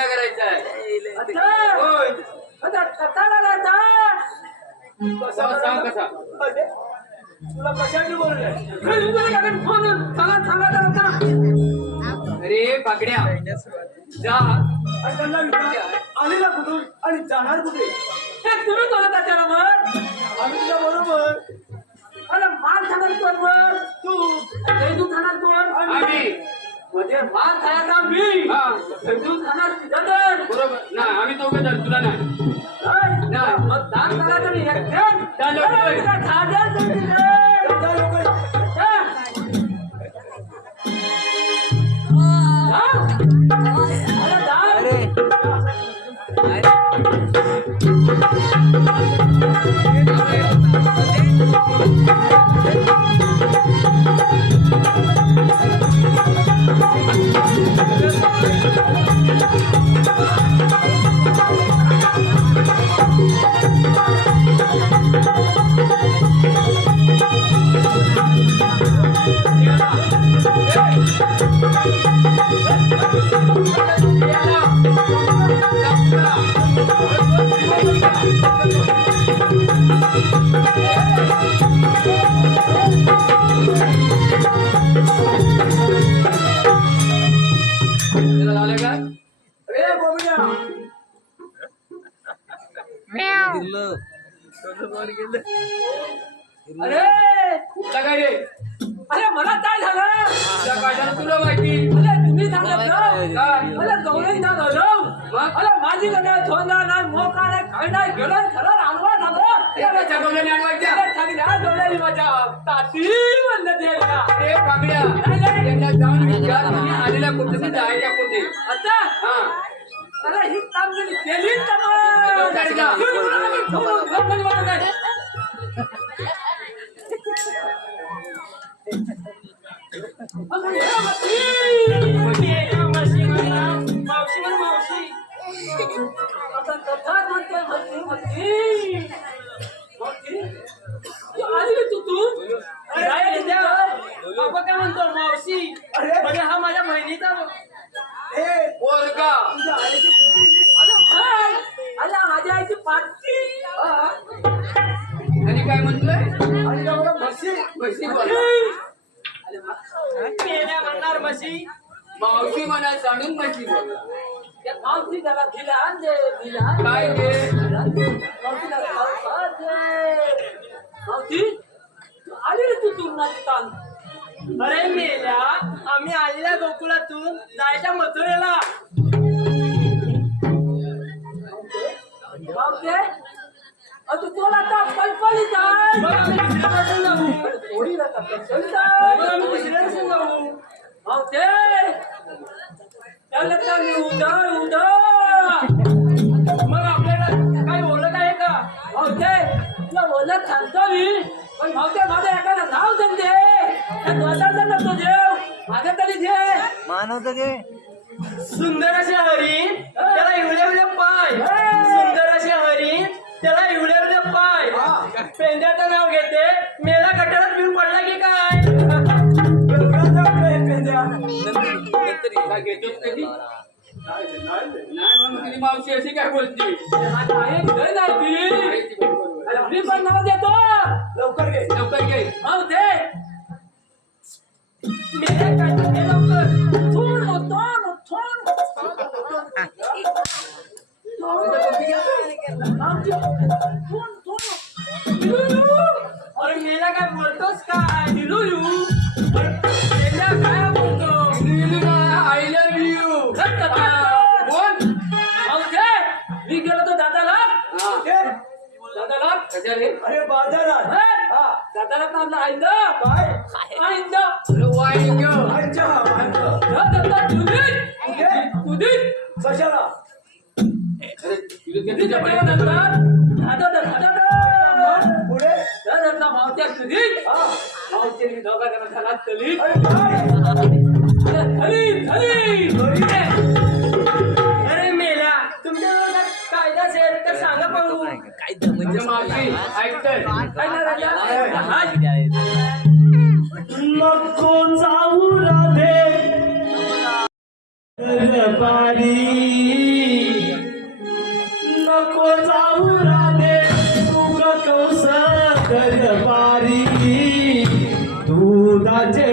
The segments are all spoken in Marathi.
बंद करायचा होय कसा सांग कसा. अरे, तुला कशाची बोलले फोन जरा आता. अरे पाकड्या जा. आणि त्यांना विचार, आलेला कुठून आणि जाणार कुठे? हे तुम्ही बोलत त्याला मग. आम्ही तुझ्या बरोबर. अरे माल खाणार कोण मग? तू. कैदू खाणार कोण? आम्ही. म्हणजे माल खायचा मी हा. कैदू खाणार तुझ्याकडे. बरोबर नाही आम्ही दोघं जण तुला नाही? नाही. मग दान करायचं नाही एकट्यात. दान लोकं. अरे, तुझ्या खाद्यात तुम्ही रे. हा. हा? अरे! कुठला काय रे. अरे मला काय झालं? झालं तुला माहिती. अरे तुम्ही सांगत? अरे गौरई ना मग? अरे माझी कडे थोंडा नाही मोका नाही काय नाही गेलं खरं रांगवा झालं. अरे माझ्या ताती म्हणलं ते का. अरे पाकड्या त्यांना जाऊन विचार तुम्ही आलेल्या कुठे जायच्या कुठे? आता अरे ही कामगिरी केली? मावशी म्हण मावशी आता कथा म्हणते म्हणते म्हणते मावशी तू आली तू तू अरे बाबा काय म्हणतो मावशी म्हणजे हा माझ्या बहिणीचा पोरगा आणि काय म्हणतोय? म्हशी म्हशी म्हणणार म्हशी मावशी म्हणा सांडून म्हशी बोला. त्या मावशी त्याला दिला दे दिला. काय दे? मावशी आली रे तू तुरणाची तान अरे मेल्या आम्ही आलेल्या गोकुळातून जायच्या मथुरेला. वर्षाला जाऊ. त्याला मी उधळ मग आपल्याला काही ओळख आहे का? भावते तुला ओळख सांगतो मी. पण भावते एखादं नाव त्या देव माझं तरी दे. सुंदर असे हरिण त्याला एवढे एवढे पाय मावशी अशी काय बोलते? मी पण नाव देतो. लवकर घे. लवकर घे. काय हे. लवकर अरे बाजारात. दादाला काढला आईंद आईंद अरे वाई गं. अच्छा दादा तुझी? तुझी? कशाला? अरे किती दादा जबरदस्त दादा दादा पुढे? दादा मावत्या तुझी? मावत्या दोघा जण झाला तली अरे काय? खाली अरे नको जाऊ राधे पारी नको जाऊ राधे तू कौस कर पारी तू राजे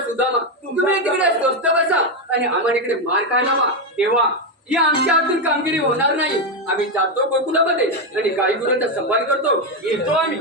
दरबारी तुम्ही तिकडे स्वस्त बसा. आणि आम्हाला इकडे मार काय लावा तेव्हा ही आमच्या हातून कामगिरी होणार नाही. आम्ही जातो गोकुलामध्ये आणि गाई गुरांचा संभाळ करतो. येतो आम्ही.